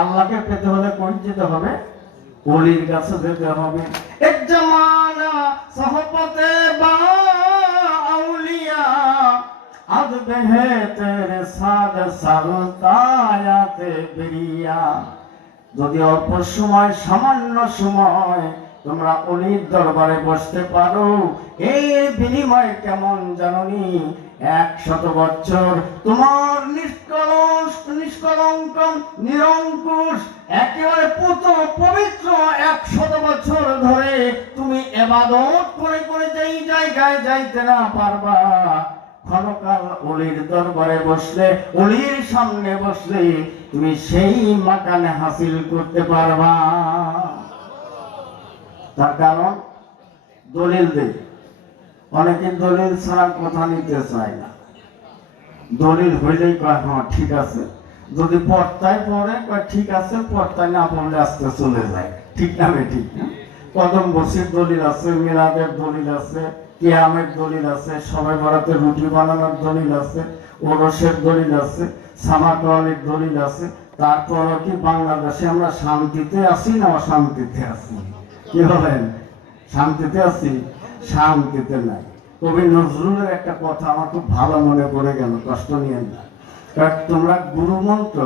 আল্লাহকে পেতে হলে কই যেতে হবে? ওলির কাছে যেতে হবে। এক জামানা সহবতে বা আউলিয়া আদ বেহে তেরে সাদ সালতায়াতে বেরিয়া। যদি অল্প সময়, সামান্য সময় তোমরা অলির দরবারে বসতে পারো, এর বিনিময়ে কেমন জাননি 100 বছর তোমার নিষ্কলঙ্ক নিরঙ্কুশ একেবারে পবিত্র 100 বছর ধরে তুমি ইবাদত করে করে যেই জায়গায় যাইতে না পারবা, ক্ষণকাল অলির দরবারে বসলে, অলির সামনে বসলে তুমি সেই মাকানে হাসিল করতে পারবা। তার কারণ দলিল দেয়। অনেকে দলিল ছাড়া কথা নিতে চায় না। দলিল হইলেই কয় হ্যাঁ ঠিক আছে, যদি পর্দায় পড়ে কয় ঠিক আছে, পর্দায় না পড়লে আস্তে চলে যায়। ঠিক না ঠিক না? কদম বসির দলিল আছে, মিলাদের দলিল আছে, কিয়ামের দলিল আছে, সবে বরাতে রুটি বানানোর দলিল আছে, ওরসের দলিল আছে, সামাকওয়ালির দলিল আছে। তারপরও কি বাংলাদেশে আমরা শান্তিতে আছি না অশান্তিতে আছি? কি বলেন? শান্তিতে আছি? শান্তিতে নাই। কবি নজরুলের একটা কথা আমার খুব ভালো মনে পড়ে গেল, কষ্ট নিয়ে না। তোমরা গুরু মন্ত্র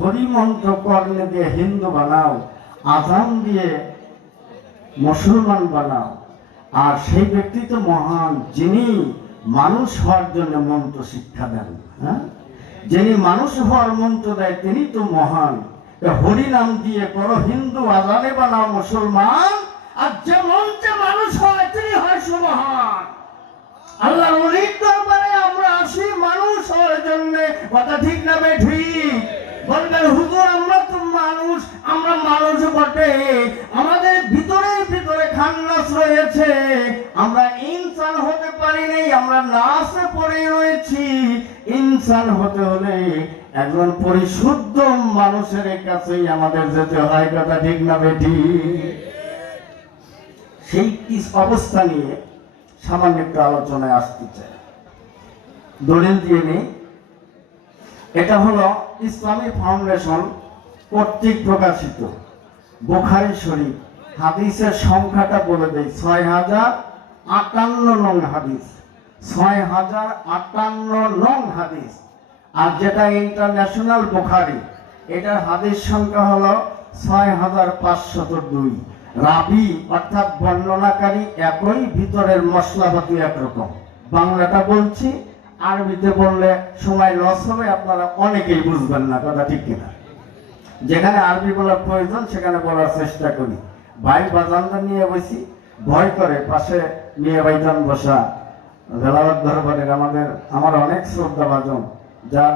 হরি মন্ত্র কর্ণে দিয়ে হিন্দু বানাও, আজান দিয়ে মুসলমান বানাও, আর সেই ব্যক্তি তো মহান যিনি মানুষ হওয়ার জন্য মন্ত্র শিক্ষা দেন। হ্যাঁ, যিনি মানুষ হওয়ার মন্ত্র দেয় তিনি তো মহান। হরি নাম দিয়ে করো হিন্দু, আজানে বানাও মুসলমান, আর যে মন্ত্রে মানুষ হয় তিনি হয় সুমহান। আল্লাহর ওলির দরবারে আমরা আসি মানুষ হওয়ার জন্য। কথা ঠিক না ঠিক? বলবেন হুজুর আমরা তো মানুষ, আমরা মানুষ বটে, আমাদের ভিতরে খান্নাস রয়েছে, আমরা ইনসান হতে পারি নাই, আমরা নাসে পড়ে রয়েছি। ইনসান হতে হলে একজন পরিশুদ্ধ মানুষের কাছেই আমাদের যেতে হয়। কথা ঠিক না ঠিক? সেই অবস্থা নিয়ে সামান্য একটু আলোচনায় আসতে চাই। দলিল দিয়ে নেই। এটা হলো ইসলামী ফাউন্ডেশন কর্তৃক প্রকাশিত বুখারী শরীফ। হাদিসের সংখ্যাটা বলে দেই, 6058 নং হাদিস, 6058 নং হাদিস। আর যেটা ইন্টারন্যাশনাল বুখারী, এটার হাদিস সংখ্যা হলো 6502। রাবি অর্থাৎ বর্ণনাকারী একই, ভিতরের মশলাপাতি একরকম। বাংলাটা বলছি, আরবিতে বললে সময় লস হবে, আপনারা অনেকেই বুঝবেন না। কথা ঠিক কিনা? যেখানে আরবি বলার প্রয়োজন সেখানে বলার চেষ্টা করি। ভাই বাজানটা নিয়ে বসি, ভয় করে পাশে নিয়ে বাইজান বসা বেলাওয়াত দরবারের আমার অনেক শ্রদ্ধা ভাজন, যার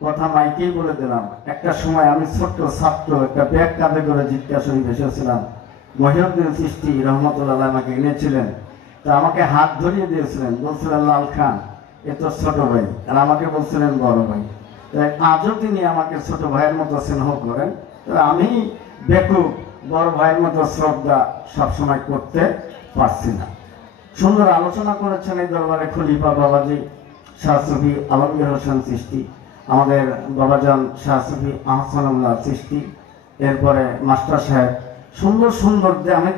কথা মাইকেই বলে দিলাম। একটা সময় আমি ছোট্ট ছাত্র একটা ব্যাগ কাঁধে করে জিজ্ঞাসা এসেছিলাম। মহিউদ্দিন চিশতি রহমতুল্লাহ আমাকে এনেছিলেন, তা আমাকে হাত ধরিয়ে দিয়েছিলেন, বলছিলেন লাল খান এ তো ছোট ভাই, আর আমাকে বলছিলেন বড় ভাই। আজও তিনি আমাকে ছোট ভাইয়ের মতো স্নেহ করেন। আমি বেকুব, বড় ভাইয়ের মতো শ্রদ্ধা সবসময় করতে পারছি না। সুন্দর আলোচনা করেছেন এই দরবারে খলিফা বাবাজি শাহ সুফি আলমগীর হোসেন চিশতি, আমাদের বাবাজান শাহ সুফি আহসানুল্লাহ চিশতি, এরপরে মাস্টার সাহেব সুন্দর সুন্দর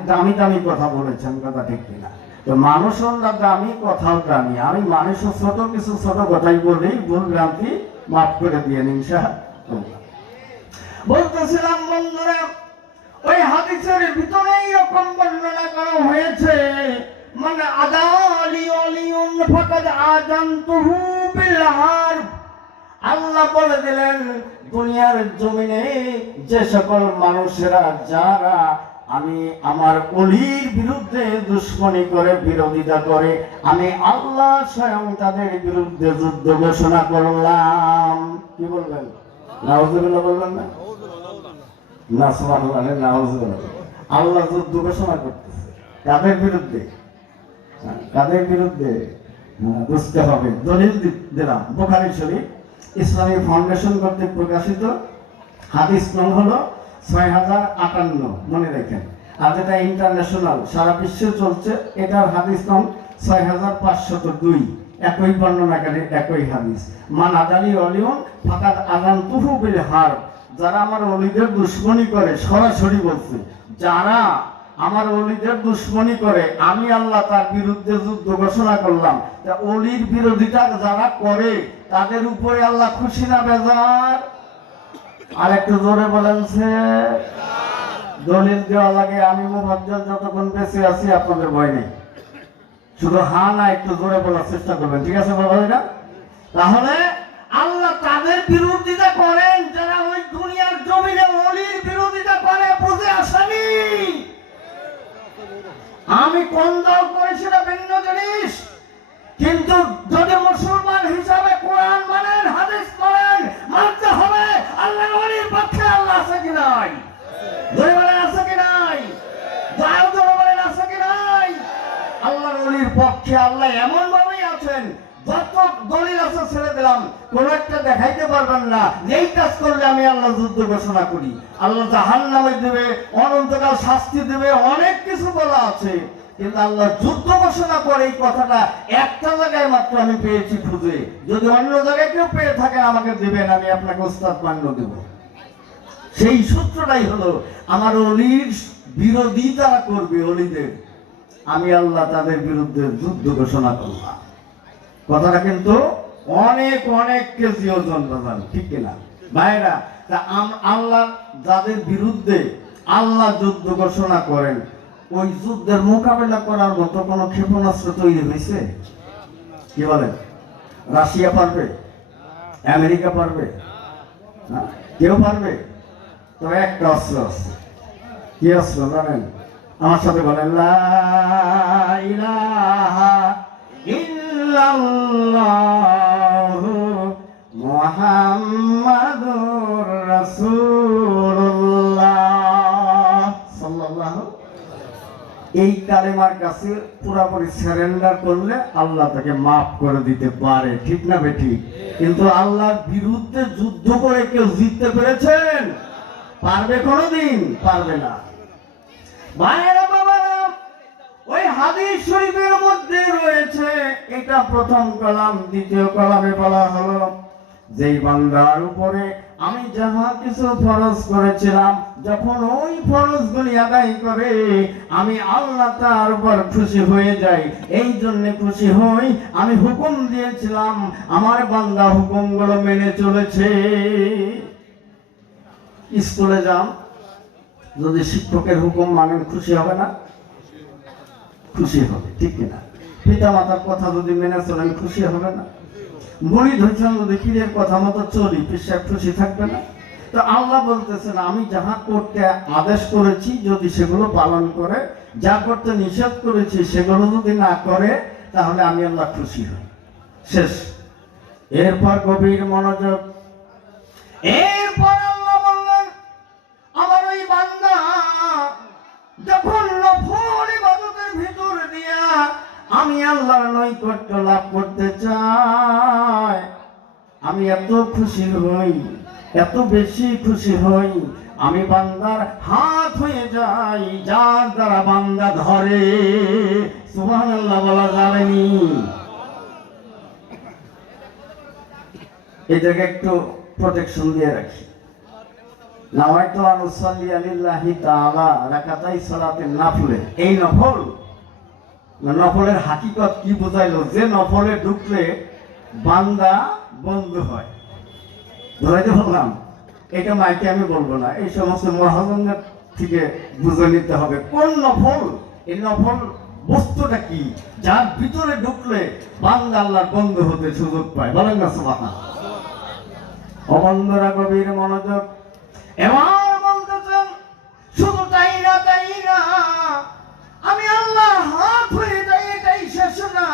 দামি দামি কথা বলেছেন। কথা ঠিক কিনা? তো মানুষ দামি, কথাও দামি। আমি মানুষও ছোট কিছু ছোট কথাই বলি, ভুল ভ্রান্তি মাফ করে দিয়ে ইনশাআল্লাহ। বলতেছিলাম বন্ধুরা, ওই হাদিসের ভিতরে এরকম বর্ণনা করা হয়েছে, মানে আদালি ওলিউন ফাকাদ আযানতুহু বিল হারব। আল্লাহ বলে দিলেন দুনিয়ার জমিনে যে সকল মানুষেরা যারা আমি আমার ওলির বিরুদ্ধে দুশ্মনী করে, বিরোধিতা করে, আমি আল্লাহ স্বয়ং তাদের বিরুদ্ধে যুদ্ধ ঘোষণা করলাম। কি বলবেন? নাউযুবিল্লাহ বলবেন না? না সুবহানাল্লাহ, নাউযুবিল্লাহ। আল্লাহ যুদ্ধ ঘোষণা করতেছে কাদের বিরুদ্ধে? কাদের বিরুদ্ধে বুঝতে হবে। দলিল দিলাম, বুখারী শরীফ ইসলামী ফাউন্ডেশন কর্তৃক প্রকাশিত, হাদিস নং হলো 6058, মনে রাখেন। আর যেটা ইন্টারন্যাশনাল সারা বিশ্বে চলছে, এটার হাদিস নং 6502। একই বর্ণনাকারী একই হাদিস। মান আদালি ওলিউন ফাকাদ আযানতুহু বিল হারব। যারা আমার ওলিদের দুশ্মনী করে, সরাসরি বলছে, যারা আমার ওলিদের দুশ্মনী করে আমি আল্লাহ তার বিরুদ্ধে যুদ্ধ ঘোষণা করলাম। তা ওলির বিরোধিতা যারা করে তাদের উপরে আল্লাহ খুশি না বেজার? আর একটু জোরে বলেন সে। দলিল দেওয়া লাগে, আমি মুফাজ্জল যতক্ষণ বেঁচে আছি আপনাদের ভয় নেই। শুধু হা না, একটু জোরে বলার চেষ্টা করবেন, ঠিক আছে বাবা? এটা তাহলে আল্লাহ তাদের বিরোধিতা করেন যারা ওই দুনিয়ার জমিনে ওলির বিরোধিতা করে। বুঝে আসেনি? আমি কোন দল করি সেটা ভিন্ন জিনিস, কিন্তু যদি মুসলমান হিসাবে কোরআন মানেন, হাদিস পড়েন, মানতে হবে আল্লাহর ওলির পক্ষে আল্লাহ আছে কি নাই? জোরে বলেন আছে কি নাই? জোরে বলেন আছে কি নাই? আল্লাহর ওলির পক্ষে আল্লাহ এমন ভাবেই আছেন, যত দলিল আছে ছেড়ে দিলাম, কোন একটা দেখাইতে পারবেন না এই কাজ করলে আমি আল্লাহ যুদ্ধ ঘোষণা করি, আল্লাহ জাহান্নামে দেবে, অনন্তকাল শাস্তি দেবে, অনেক কিছু বলা আছে। কিন্তু আল্লাহ যুদ্ধ ঘোষণা করে এই কথাটা একটা জায়গায় মাত্র আমি পেয়েছি খুঁজে। যদি অন্য জায়গায় কেউ পেয়ে থাকেন আমাকে দিবেন, আমি আপনাকে উস্তাদ মান্য দেব। সেই সূত্রটাই হলো আমার অলির বিরোধী যারা করবে, অলিদের আমি আল্লাহ তাদের বিরুদ্ধে যুদ্ধ ঘোষণা করলাম। কথাটা কিন্তু অনেক অনেক কেজি ওজন বাজান, ঠিক কিনা ভাইরা? তা আল্লাহ যাদের বিরুদ্ধে আল্লাহ যুদ্ধ ঘোষণা করেন, ওই যুদ্ধের মোকাবেলা করার মতো কোনো ক্ষেপণাস্ত্র তৈরি হয়েছে? কি বলেন? রাশিয়া পারবে? আমেরিকা পারবে? না, কেউ পারবে? তবে একটা অস্ত্র আছে। কি অস্ত্র জানেন? আমার সাথে বলেন, লা ইলাহা ইল্লাল্লাহু মুহাম্মাদুর রাসূলুল্লাহ সাল্লাল্লাহু। এই কালেমার কাছে পুরোপুরি সারেন্ডার করলে আল্লাহ তাকে মাফ করে দিতে পারে, ঠিক না বেঠিক? কিন্তু আল্লাহর বিরুদ্ধে যুদ্ধ করে কেউ জিততে পেরেছেন? পারবে কোনোদিন? পারবে না। ভাইরা বাবারা, ওই হাদিস শরীফের মধ্যে রয়েছে, এটা প্রথম কলাম। দ্বিতীয় কলামে বলা হলো, যেই বান্দার উপরে আমি যাহা কিছু ফরজ করেছিলাম, যখন ওই ফরজগুলি আদায় করে আমি আল্লাহ তার উপর খুশি হয়ে যাই। এই জন্য খুশি হই, আমি হুকুম দিয়েছিলাম, আমার বান্দা হুকুমগুলো মেনে চলেছে। স্কুলে যান, যদি শিক্ষকের হুকুম মানেন খুশি হবে না? খুশি হবে, ঠিক কিনা? পিতা মাতার কথা যদি মেনে চলেন খুশি হবে না? মুড়ি ধরছেন, যদি পীরের কথা মতো চলি, পিসাব খুশি থাকবে না? তো আল্লাহ বলতেছেন, আমি যাহা করতে আদেশ করেছি যদি সেগুলো পালন করে, যা করতে নিষেধ করেছি সেগুলো যদি না করে, তাহলে আমি আল্লাহ খুশি হই। শেষ। এরপর গভীর মনোযোগ। এরপর আল্লাহ বললেন, আমার ওই বান্দা যখন নফল ইবাদতের ভিতর দিয়া আমি আল্লাহর নৈকট্য লাভ করতে চাই, আমি এত খুশি হই, এত বেশি খুশি হই, আমি বান্দার হাত হয়ে যাই, যার দ্বারা বান্দা ধরে। সুবহানাল্লাহ বলা যাবেনি? এই জায়গায় একটু প্রোটেকশন দিয়ে রাখি। নাওয়াইতু আন উসাল্লি লিল্লাহি তাআলা রাকাতাই সালাতিন নাফলে। এই নফল, নফলের হাকিকত কি বোঝাইলো? যে নফলে ঢুকলে বান্দা বন্ধু হয়। ধরাইতে বললাম, এটা মাইকে আমি বলবো না, এই সমস্ত মহাজনের থেকে বুঝে নিতে হবে কোন নফল। এই নফল বস্তুটা কি, যার ভিতরে ঢুকলে বান্দা আল্লাহর বন্ধু হতে সুযোগ পায়। বলেন না সুবহানাল্লাহ? অবন্ধরা গভীর মনোযোগ। এবার বলতেছেন, শুধু তাই না, আমি আল্লাহ হাত হয়ে যাই, এটাই শেষ না,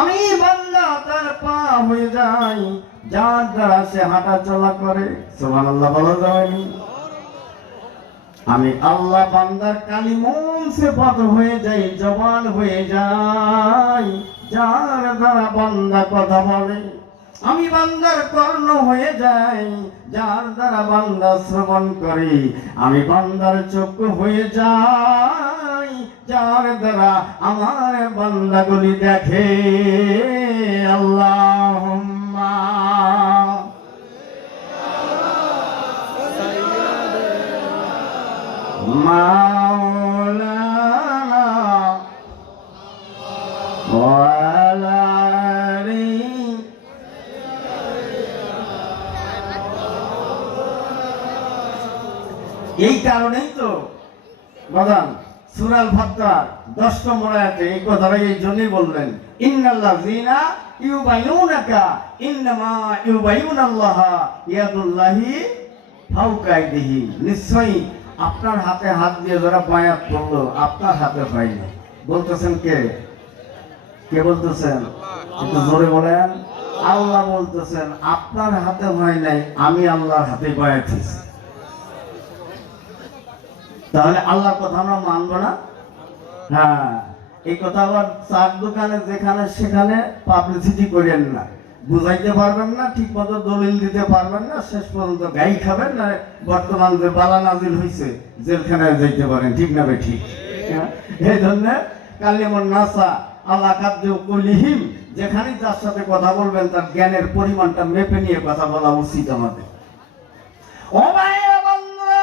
আমি বান্দা তার পা হয়ে যাই, যার দ্বারা সে হাঁটা চলা করে। সুবহানাল্লাহ বলা যায়নি? আমি আল্লাহ বান্দার কালিমুন সিফাত হয়ে যাই, জবান হয়ে যাই, যার দ্বারা বান্দা কথা বলে। আমি বান্দার কর্ণ হয়ে যাই, যার দ্বারা বান্দা শ্রবণ করে। আমি বান্দার চক্ষু হয়ে যাই, যার দ্বারা আমার বান্দাগুলি দেখে। আল্লাহুম্মা মাওলানা ওয়ালা আলি। এই কারণেই তো বাদান সূরা আল ফাতহার 10 নম্বর আয়াতে এই কথাটা এই জন্যই বললেন, ইন্নাল্লাযীনা ইউবাইয়ুনাকা ইন্নামা ইউবাইয়ুনাল্লাহা ইয়াদুল্লাহি ফাওকা আইদিহিম। নিশ্চয়ই আপনার হাতে হাত দিয়ে যারা বায়াত করলো আপনার হাতে হয়নি। বলতেছেন কে? কে বলতেছেন? একটু জোরে বলেন। আল্লাহ বলতেছেন আপনার হাতে হয় নাই, আমি আল্লাহর হাতে বায়াত হয়েছি। তাহলে আল্লাহর কথা আমরা মানবো না? হ্যাঁ, এই কথা আবার চার দোকানে যেখানে সেখানে পাবলিসিটি করেন না, বুঝাইতে পারবেন না, ঠিক মতো দলিল দিতে পারবেন না, শেষ পর্যন্ত গাই খাবেন না। বর্তমান যে বালা নাজিল হয়েছে জেলখানায় যাইতে পারেন, ঠিক না ভাই? ঠিক। এই জন্য কালিমুন নাসা আল্লাহ কাদ্দু কুলিহিম, যেখানে যার সাথে কথা বলবেন তার জ্ঞানের পরিমাণটা মেপে নিয়ে কথা বলা উচিত আমাদের। ও ভাই বন্ধুরা,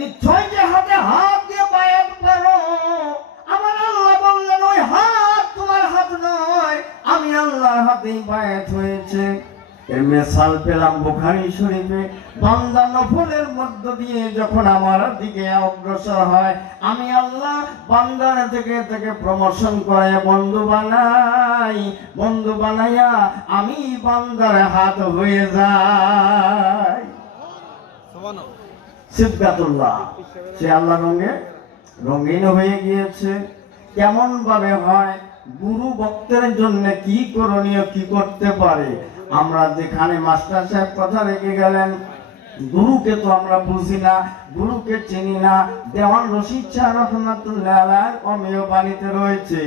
নিশ্চয় যে হাতে হাত দিয়ে বায়াত করো, আমার আল্লাহ বললেন ওই হাত তোমার হাত নয়, আমি আল্লাহর হাতেই বায়াত হয়েছে। এর মিসাল পেলাম বুখারী শরীফে। বান্দা নফলের মধ্য দিয়ে যখন আমার দিকে অগ্রসর হয়, আমি আল্লাহ বান্দার থেকে প্রমোশন করে বন্ধু বানাই, বন্ধু বানাইয়া আমি বান্দার হাত হয়ে যাই। সিবগাতুল্লাহ, সে আল্লাহ রঙিন হয়ে গিয়েছে। কেমন ভাবে হয়? গুরু ভক্তের জন্য কি করণীয়, কি করতে পারে? আমরা যেখানে মাস্টার সাহেব কথা রেখে গেলেন, গুরুকে তো আমরা বুঝি না, গুরুকে চিনি না। দেওয়ান রশিদ শাহ রহমাতুল্লাহ আলাইহির অমেয় বাণীতে রয়েছে,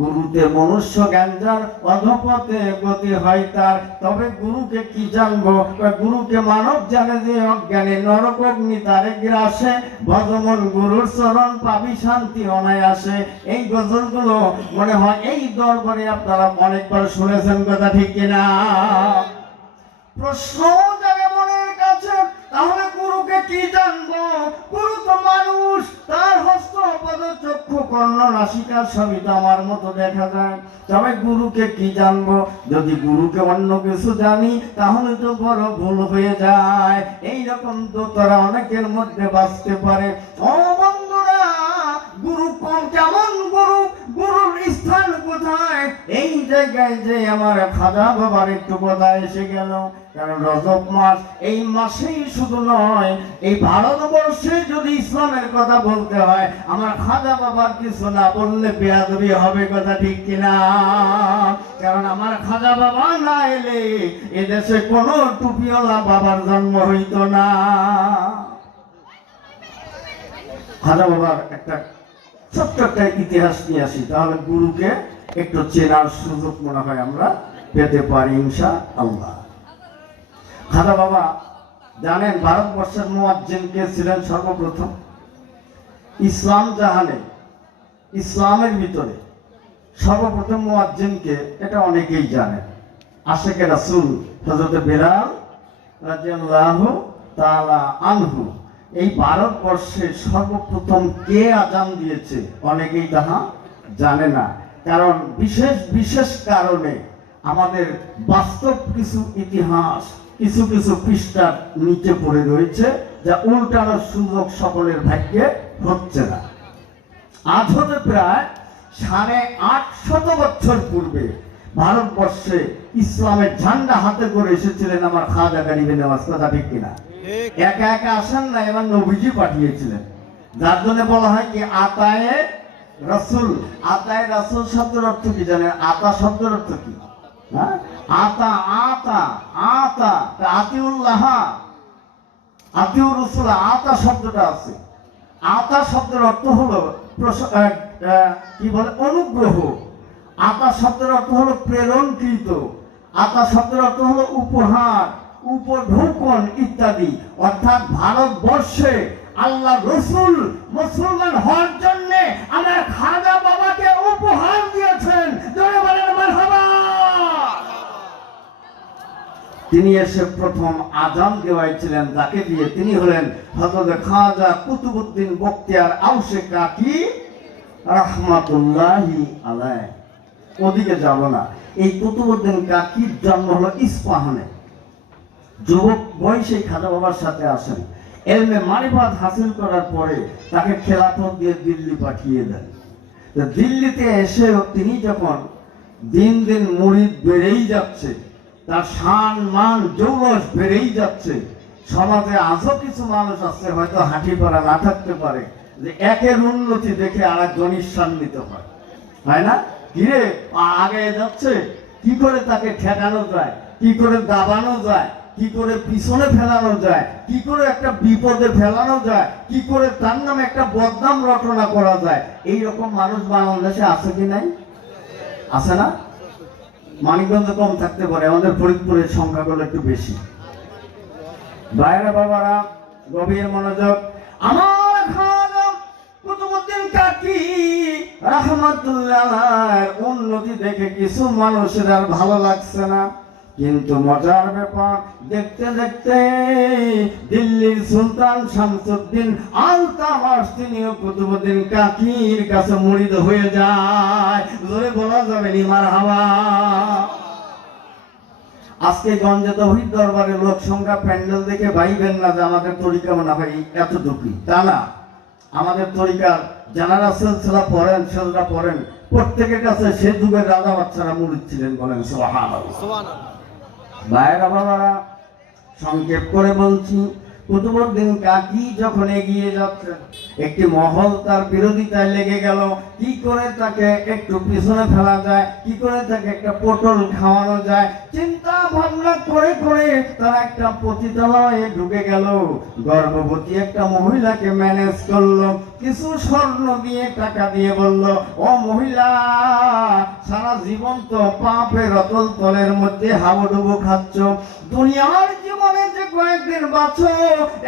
গুরুতে মনুষ্য জ্ঞান যার, অধপথে গতি হয় তার। তবে গুরুকে কি জানবো? গুরুকে মানব জানে যে অজ্ঞানে, নরক অগ্নি তারে গ্রাসে, ভজমন গুরুর চরণ পাবি শান্তি অনায়াসে। এই গজলগুলো মনে হয় এই দরবারে আপনারা অনেকবার শুনেছেন, কথা ঠিক কিনা? প্রশ্ন জাগে মনের কাছে, তাহলে গুরুকে কি জানবো? গুরু তো মানুষ, তার হস্ত পদ চক্ষু কর্ণ নাসিকা সবই তো আমার মতো দেখা যায়। তবে গুরুকে কি জানবো? যদি গুরুকে অন্য কিছু জানি তাহলে তো বড় ভুল হয়ে যায়। এইরকম তো তারা অনেকের মধ্যে বাঁচতে পারে। ও বন্ধুরা, গুরু কেমন গুরু? গুরুর স্থান কোথায়? এই জায়গায় যে আমার খাজা বাবার একটু কথা এসে গেল। কারণ রজব মাস, এই মাসেই শুধু নয়, এই ভারতবর্ষে যদি ইসলামের কথা বলতে হয়, আমার খাজা বাবার কিছু না বললে বেয়াদবি হবে, কথা ঠিক কিনা? কারণ আমার খাজা বাবা না এলে এদেশে কোনো টুপিওয়ালা বাবার জন্ম হইত না। খাজা বাবার একটা ছোট্ট একটা ইতিহাস নিয়ে আসি, তাহলে গুরুকে একটু চেনার সুযোগ মনে হয় আমরা পেতে পারি ইনশাআল্লাহ। খাজা বাবা জানেন ভারতবর্ষের মুয়াজ্জিন কে ছিলেন সর্বপ্রথম? ইসলাম জাহানে, ইসলামের ভিতরে সর্বপ্রথম মুয়াজ্জিন কে, এটা অনেকেই জানেন। আশিকে রাসূল হযরত বেলাল রাদিয়াল্লাহু তাআলা আনহু। এই ভারতবর্ষে সর্বপ্রথম কে আযান দিয়েছে অনেকেই তাহা জানে না। কারণ বিশেষ বিশেষ কারণে আমাদের বাস্তব কিছু ইতিহাস কিছু কিছু পৃষ্ঠার নিচে পড়ে রয়েছে, যা উল্টানোর সুযোগ সকলের ভাগ্যে হচ্ছে না। আজ হতে প্রায় 850 বছর পূর্বে ভারতবর্ষে ইসলামের ঝান্ডা হাতে করে এসেছিলেন আমার খাজা গরিবে নওয়াজ, কথা ঠিক কিনা? একা একা আসেন না, এবার নবীজি পাঠিয়েছিলেন, যার জন্য বলা হয় কি আতায়ে রাসূল। আতায়ে রাসূল শব্দের অর্থ কি জানেন? আতা শব্দের অর্থ কি? হ্যাঁ, আতা আতা আতা, আতিউল্লাহ আতিউর রাসূল, আতা শব্দটা আছে। আতা শব্দের অর্থ হলো কি বলে, অনুগ্রহ। আতা শব্দের অর্থ হলো প্রেরণকৃত। আতা শব্দের অর্থ হলো উপহার, উপঢৌকন ইত্যাদি। অর্থাৎ ভারতবর্ষে আল্লাহ রসুল মুসলমান হওয়ার জন্য আমার খাজা বাবাকে উপহার দিয়েছেন। জোরে বলেন মারহাবা। তিনি এসে প্রথম আজান দেওয়াইছিলেন যাকে দিয়ে, তিনি হলেন হযরত খাজা কুতুবউদ্দিন বখতিয়ার আউসে কাকি রাহমাতুল্লাহি আলাইহি। ওদিকে যাব না। এই কুতুবউদ্দিন কাকির জন্ম হলো ইস্পাহানে। যুবক বয়সে খাজা বাবার সাথে আসেন। এলমে মারিফাত হাসিল করার পরে তাকে খেলাফত দিয়ে দিল্লি পাঠিয়ে দেন। তো দিল্লিতে এসে তিনি যখন দিন দিন মুরিদ বেড়েই যাচ্ছে, তার শান মান জৌলস বেড়েই যাচ্ছে, সমাজে আজও কিছু মানুষ আছে হয়তো হাঁটি পাড়া না থাকতে পারে যে একের উন্নতি দেখে আর একজন ঈর্ষান্বিত হয় না? কিরে আগে যাচ্ছে, কি করে তাকে ঠেকানো যায়, কি করে দাবানো যায়, কি করে পিছনে ফেলানো যায়, কি করে একটা বিপদে ফেলানো যায়, কি করে তার নামে একটা বদনাম রটনা করা যায়, এইরকম মানুষ বাংলাদেশে আছে কি নাই? আছে না? মানিকগঞ্জে কম থাকতে পারে, আমাদের ফরিদপুরের সংখ্যাগুলো একটু বেশি। ভাইরা বাবারা গভীর মনোযোগ। আমার খাজা কুতুবউদ্দিন কাকি রাহমাতুল্লাহ আলাইহির উন্নতি দেখে কিছু মানুষের আর ভালো লাগছে না। কিন্তু মজার ব্যাপার, দেখতে দেখতে দিল্লির সুলতান শামসুদ্দিন আলতামাশ তিনিও কুতুবউদ্দিন কাকির কাছে মুরিদ হয়ে যায়। জোরে বলা যাবে নি মারহাবা। আজকে গঞ্জে তৌহিদ দরবারের লোক সংখ্যা প্যান্ডেল দেখে ভাইবেন না যে আমাদের তরিকা মনে হয় এতটুকুই, তা না। আমাদের তরিকার যারা সিলসিলা পড়েন, সেজদা পড়েন, প্রত্যেকের কাছে সে যুগের রাজা বাচ্চারা মুরিদ ছিলেন, বলেন সুবহানাল্লাহ। ভাইরা বাবারা সংক্ষেপ করে বলছি, কুতুবউদ্দিন কাকি যখন এগিয়ে যাচ্ছেন, একটি মহল তার বিরোধিতায় লেগে গেল। কি করে তাকে একটু পিছনে ফেলা যায়, কি করে তাকে একটা পটল খাওয়ানো যায়, চিন্তা ভাবনা করে করে তারা একটা পতিতালয়ে ঢুকে গেল। গর্ভবতী একটা মহিলাকে ম্যানেজ করলো, কিছু স্বর্ণ দিয়ে টাকা দিয়ে বলল, ও মহিলা, সারা জীবন তো পাপের অতল তলের মধ্যে হাবুডুবু খাচ্ছ, দুনিয়ার জীবনে যে কয়েকদিন বাঁচো,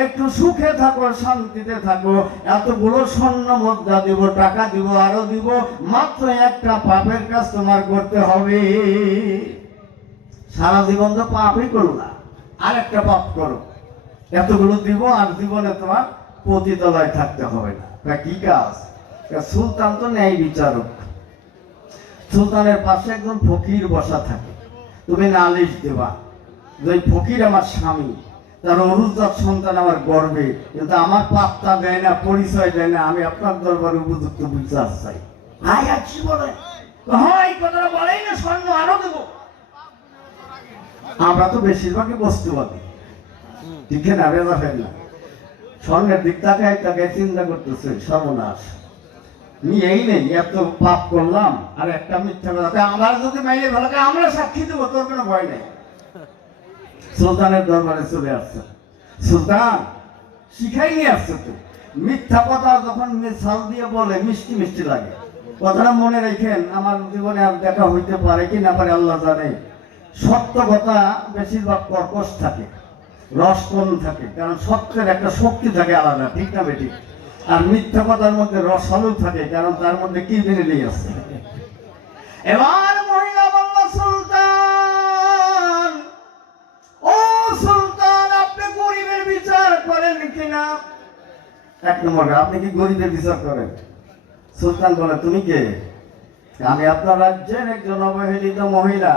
একটু সুখে থাকো, শান্তিতে থাকো, এতগুলো স্বর্ণ মুদ্রা দিব, টাকা দিব, আরো দিব, মাত্র একটা পাপের কাজ তোমার করতে হবে। সারা জীবন তো পাপই করো না, আর একটা পাপ করো, এতগুলো দিব, আর জীবনে তোমার পতিতলায় থাকতে হবে না। কি কাজ? সুলতান তো ন্যায় বিচারক। সুলতানের পাশে একজন ফকির বসা থাকে। তুমি নালিশ দেবা যে ফকির আমার স্বামী, তার অরুজাত সন্তান আমার গর্বে, কিন্তু আমার পাত্তা দেয় না, পরিচয় দেয় না, আমি আপনার দরবারে উপযুক্ত বিচার চাই। ভাই আর কি বলে? হয় কথাটা বলেই না, স্বর্ণ আরো দেব। আমরা তো বেশিরভাগই বস্তুবাদী, ঠিক না? বেজা হয় না, স্বর্ণের দিক তাকায় তাকায় চিন্তা করতেছে, সর্বনাশ এই নেই, এত পাপ করলাম আর একটা মিথ্যা কথা, আমার যদি মাইলে ভালো, আমরা সাক্ষী দেবো, তোর কোনো ভয় নেই। সুলতানের দরবারে চলে আসছে। সুলতান শিখাই নিয়ে আসছে তো, মিথ্যা কথা যখন মিশাল দিয়ে বলে মিষ্টি মিষ্টি লাগে। কথাটা মনে রেখেন, আমার জীবনে আর দেখা হইতে পারে কি না পারে আল্লাহ জানে। সত্য কথা বেশিরভাগ কর্কশ থাকে, রস কম থাকে, কারণ সত্যের একটা শক্তি থাকে আলাদা, ঠিক না বেটি? আর মিথ্যা কথার মধ্যে রসালো থাকে, কারণ তার মধ্যে কি বেরিয়ে আছে। এবার মহিলা বলল, সুলতান, ও সুলতান, আপনি গরিবের বিচার করেন কিনা? এক নম্বর, আপনি কি গরিবের বিচার করেন? সুলতান বলে, তুমি কে? আমি আপনার রাজ্যের একজন অবহেলিত মহিলা।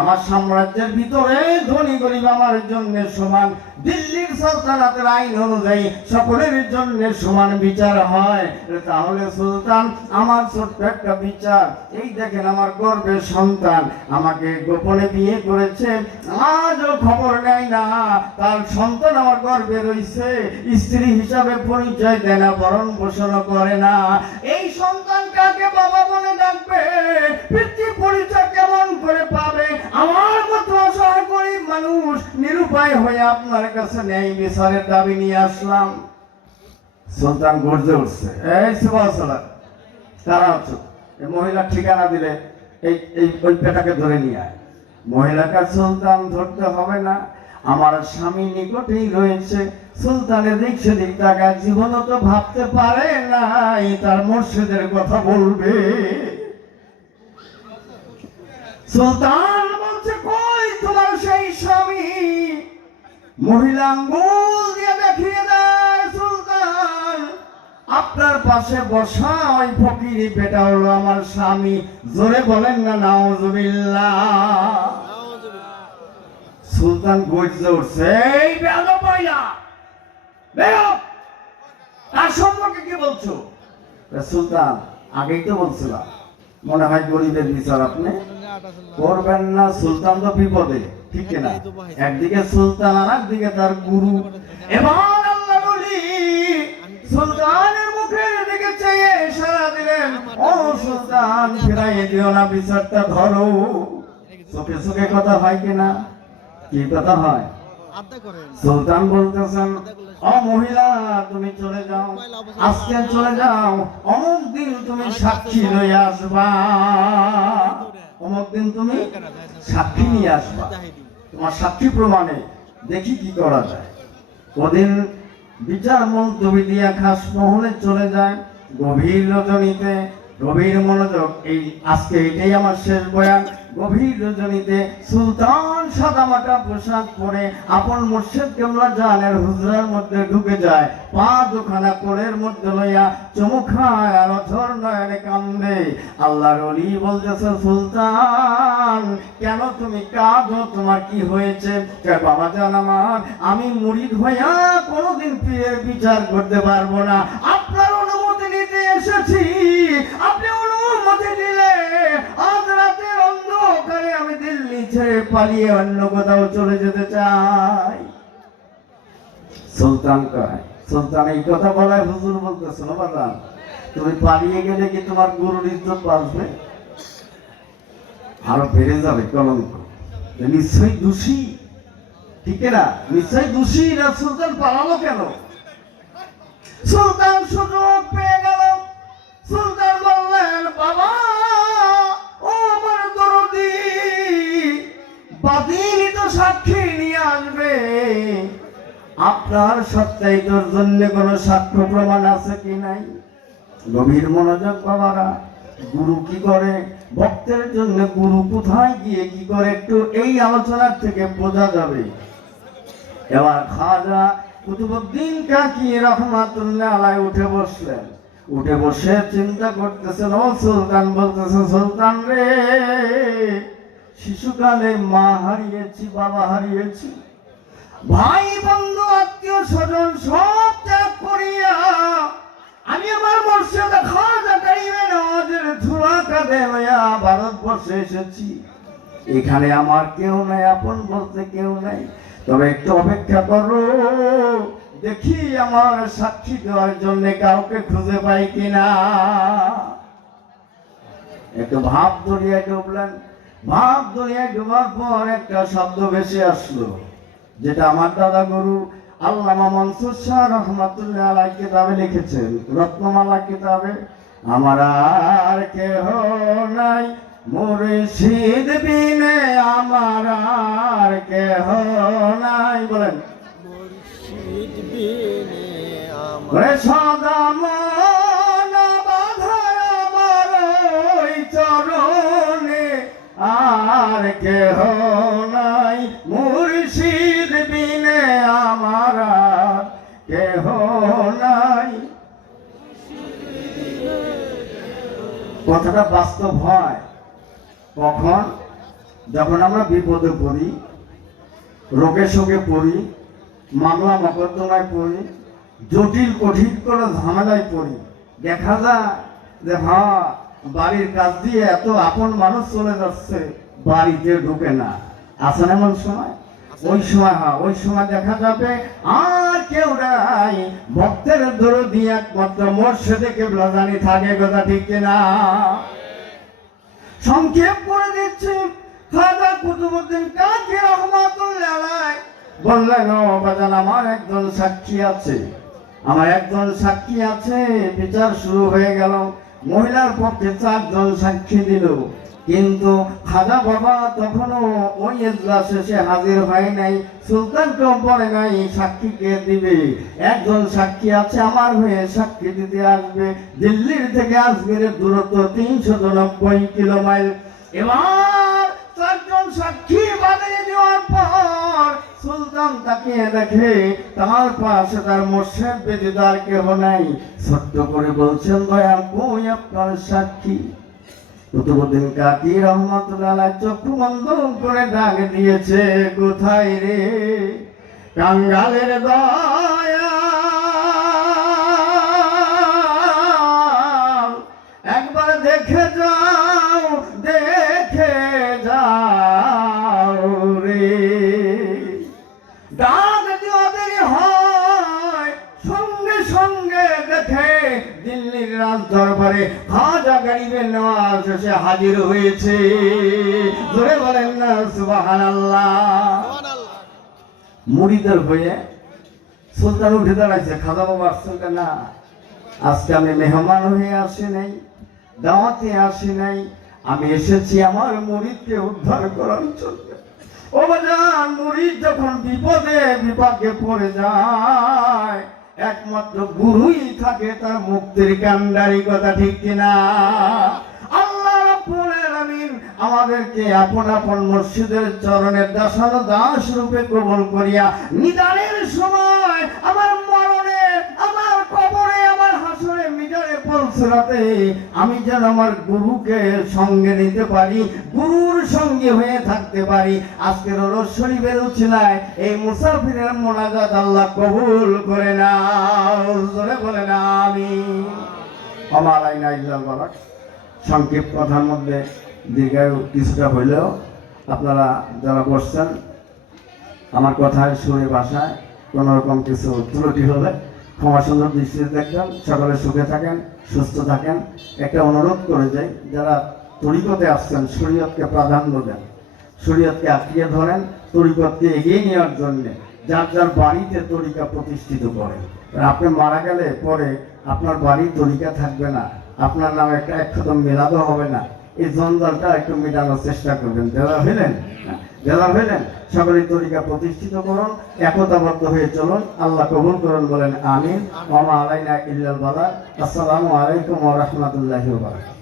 আমার সাম্রাজ্যের ভিতরে ধনী গরিব আমার জন্য সমান। দিল্লির সালতানাতের আইন অনুযায়ী সকলের জন্য সমান বিচার হয়। তাহলে সুলতান, আমার ছোট্ট একটা বিচার, এই দেখেন আমার গর্ভের সন্তান আমাকে গোপনে বিয়ে করেছে, আজও খবর নেয় না তার সন্তান আমার গর্ভে রয়েছে, স্ত্রী হিসাবে পরিচয় দেয় না, ভরণ পোষণ করে না। এই সন্তান কাকে বাবা বলে ডাকবে? পিতৃ পরিচয় কেমন করে পাবে? আমার মতো অসহায় গরিব মানুষ নিরুপায় হয়ে আপনার কাছে ন্যায় বিচারের দাবি নিয়ে আসলাম। সুলতান গর্জে উঠছে, এই সুবহানাল্লাহ, তারা হচ্ছে মহিলার ঠিকানা দিলে এই ওই পেটাকে ধরে নিয়ে আয়। মহিলাকে সুলতান ধরতে হবে না, আমার স্বামী নিকটেই রয়েছে। সুলতানের দিক সেদিক তাকায়, জীবনও তো ভাবতে পারে নাই তার মুর্শিদের কথা বলবে। সুলতান বলছে, কই তোমার সেই স্বামী? মহিলা আঙ্গুল দিয়ে দেখিয়ে দেয়, সুলতান আপনার পাশে বসা ওই ফকির বেটা হলো আমার স্বামী। জোরে বলেন না নাউজুবিল্লাহ। সুলতান গর্জে উঠছে, এই বেয়াদব মহিলা, বেয়াদব, তার সম্পর্কে কি বলছো? সুলতান আগেই তো বলছিলাম, মনে হয় গরিবের বিচার আপনি করবেন না। সুলতান তো বিপদে, ঠিক না? একদিকে সুলতান আর একদিকে তার গুরু। এবার আল্লাহ বলি সুলতানের মুখের দিকে চেয়ে ইশারা দিলেন, ও সুলতান ফিরাইয়ে দিও না, বিচারটা ধরো। চোখে চোখে কথা হয় কিনা? কি কথা হয়? সুলতান বলতেছেন, ও মহিলা তুমি চলে যাও, আজকে চলে যাও, অমুক দিন তুমি সাক্ষী লইয়া আসবা, অমুক দিন তুমি সাক্ষী নিয়ে আসবা, তোমার সাক্ষী প্রমাণে দেখি কি করা যায়। ওদিন বিচার মুলতবি দিয়া খাস মহলে চলে যায়। গভীর রজনীতে, গভীর মনোযোগ, এই আজকে এটাই আমার শেষ বয়ান। গভীর রজনীতে সুলতান সাদামাটা পোশাক পরে আপন মুর্শিদ কেবলা জানের হুজরার মধ্যে ঢুকে যায়, পা দুখানা কোলের মধ্যে লইয়া চুমু খায় আর অথর নয়নে কান্দে। আল্লাহর ওলি বলতেছে, সুলতান কেন তুমি কাঁদো, তোমার কি হয়েছে? বাবা জান আমার, আমি মুরিদ হইয়া কোনোদিন পীরের বিচার করতে পারবো না, আপনার অনুমতি নিতে এসেছি, আপনি অনুমতি দিলে আজ রাতের অন্ধকারে আমি দিল্লি ছেড়ে পালিয়ে অন্য কোথাও চলে যেতে চাই। সুলতান কয়, সুলতান এই কথা বলায় হুজুর বলতেছে, না বাবা তুমি পালিয়ে গেলে কি তোমার গুরুর ইজ্জত বাঁচবে? আরো বেড়ে যাবে কলঙ্ক, নিশ্চয়ই দোষী, ঠিক না? নিশ্চয়ই দোষী না, সুলতান পালালো কেন? সুলতান সুযোগ পেয়ে গেল। সুলতান বললেন, বাবা ও আমার দরদি, বাদীনি তো সাক্ষী নিয়ে আসবে, আপনার সত্যায়িতর জন্য কোন সাক্ষ্য প্রমাণ আছে কি নাই? গভীর মনোযোগ বাবারা। গুরু কি করে, ভক্তের জন্য গুরু কোথায় গিয়ে কি করে, একটু এই আলোচনার থেকে বোঝা যাবে। এবার খাজা কুতুবউদ্দিন কাকি রহমাতুল্লাহ আলাইহি উঠে বসলেন। উঠে বসে চিন্তা করতেছেন, ও সুলতান বলতেছে, সুলতান রে, শিশুকালে মা হারিয়েছি, বাবা হারিয়েছি, ভাই বন্ধু আত্মীয় স্বজন সব ত্যাগ করিয়া আমি আমার মুর্শিদ খাজা কারিমে নওয়াজের ধুলা কাঁধে লইয়া ভারতবর্ষে এসেছি। এখানে আমার কেউ নাই, আপন বলতে কেউ নাই, তবে একটু অপেক্ষা করো, দেখি আমার সাক্ষী দেওয়ার জন্য কাউকে খুঁজে পাই কিনা। একটু ভাব দরিয়া ডুবলেন। ভাব দরিয়া ডুবার পর একটা শব্দ ভেসে আসলো, যেটা আমার দাদা গুরু আল্লামা মনসুর শাহ রহমাতুল্লাহ আলাইহি কিতাবে লিখেছেন, রত্নমালা কিতাবে, আমার আর কেহ নাই মুর্শিদ বিনে, আমার আর কেহ নাই। বলেন, মুর্শিদ বিনে আমার সদা মন বাঁধা আমার ওই চরণে, আর কেহ নাই মুর্শিদ বিনে, আমার আর কেহ নাই। কথাটা বাস্তব হয় কখন? যখন আমরা বিপদে পড়ি, রোগে শোকে পড়ি, মামলা মকদ্দমায় পড়ি, জটিল কঠিন করে ঝামেলায় পড়ি, দেখা যায় যে হ্যাঁ বাড়ির কাজ দিয়ে এত আপন মানুষ চলে যাচ্ছে, বাড়িতে ঢুকে না, আছে না এমন সময়? ওই সময় ওই সময় দেখা যাবে আর কেউ নাই, ভক্তের দরদি একমাত্র মুর্শিদে কেবলা জানি থাকে, কথা ঠিক কিনা? সংক্ষেপ করে দিচ্ছি, খাজা কুতুবউদ্দিন কাকি রহমাতুল্লাহ আলাইহি বললেন, ও বাজান, আমার একজন সাক্ষী আছে, আমার একজন সাক্ষী আছে। বিচার শুরু হয়ে গেল। মহিলার পক্ষে 4 জন সাক্ষী দিল, কিন্তু খাজা বাবা তখনও ওই এজলাসে সে হাজির হয় নাই, সুলতানকেও বলে নাই সাক্ষীকে দিবে। একজন সাক্ষী আছে, আমার হয়ে সাক্ষী দিতে আসবে। দিল্লির থেকে আজমিরের দূরত্ব 390 কিলোমাইল। এবার 4 জন সাক্ষী বানিয়ে দেওয়ার পর সুলতান তাকিয়ে দেখে তার পাশে তার মোর্শেদ ব্যতীত আর কেহ নাই। ছোট্ট করে বলছেন, দয়াল কই আপনার সাক্ষী? কুতুবউদ্দিন কাকি রহমাতুল্লাহ আলাইহি চক্ষু বন্ধ করে ডাক দিয়েছে, কোথায় রে কাঙ্গালের দয়া, একবার দেখে যাও, দেখে যাও রে। ডাক দিও দেরি হয়, সঙ্গে সঙ্গে দেখে দিল্লির রাজ দরবারে খাজা গরিবের নওয়াজ এসে হাজির হয়েছে। জোরে বলেন না সুবহানাল্লাহ। মুরিদের হয়ে সুলতান উঠে দাঁড়াইছে। খাজা বাবা আসছেন না, আজকে আমি মেহমান হয়ে আসি নাই, দাওয়াতে আসি নাই, আমি এসেছি আমার মুরিদকে উদ্ধার করার জন্য। ও বাজান, মুরিদ যখন বিপদে বিপাকে পড়ে যায়, একমাত্র গুরুই থাকে তার মুক্তির কান্ডারি, কথা ঠিক কিনা? আল্লাহ রাব্বুল আলামিন আমাদেরকে আপন আপন মসজিদের চরণের দাসানো দাস রূপে কবুল করিয়া নিদানের সময়, আমার মরণে, আমার কবরে, আমার হাসরে, মিজানে পলসরাতে আমি যেন আমার গুরুকে সঙ্গে নিতে পারি, গুরুর সঙ্গে হয়ে থাকতে পারি। আজকের রোজ শরীফের উছিলায় এই মুসাফিরের মোনাজাত আল্লাহ কবুল করে নাও। জোরে বলে না আমিন। আমার আইনা ইল্লাল বালাক। সংক্ষিপ্ত কথার মধ্যে দীর্ঘায়ু কিছুটা হইলেও আপনারা যারা বসছেন, আমার কথায় সুরে ভাষায় কোনো রকম কিছু ত্রুটি হলে ক্ষমা সুন্দর দৃষ্টিতে দেখবেন। সকলে সুখে থাকেন, সুস্থ থাকেন। একটা অনুরোধ করে যাই, যারা তরিকতে আসছেন শরীয়তকে প্রাধান্য দেন, শরীয়তকে আঁকড়িয়ে ধরেন, তরিকতকে এগিয়ে নেওয়ার জন্যে যার যার বাড়িতে তরিকা প্রতিষ্ঠিত করেন। আপনি মারা গেলে পরে আপনার বাড়ি তরিকা থাকবে না, আপনার নামে একটা একদম মেলাদও হবে না। এই জঞ্জালটা একটু মেটানোর চেষ্টা করবেন। জেলা হইলেন সকলের তরিকা প্রতিষ্ঠিত করুন, একতাবদ্ধ হয়ে চলুন। আল্লাহ কবুল করুন, বলেন আমিন। ওয়া মা আলাইনা ইল্লাল বালাগ। আসসালামু আলাইকুম ওয়া রাহমাতুল্লাহি ওয়া বারাকাতুহু।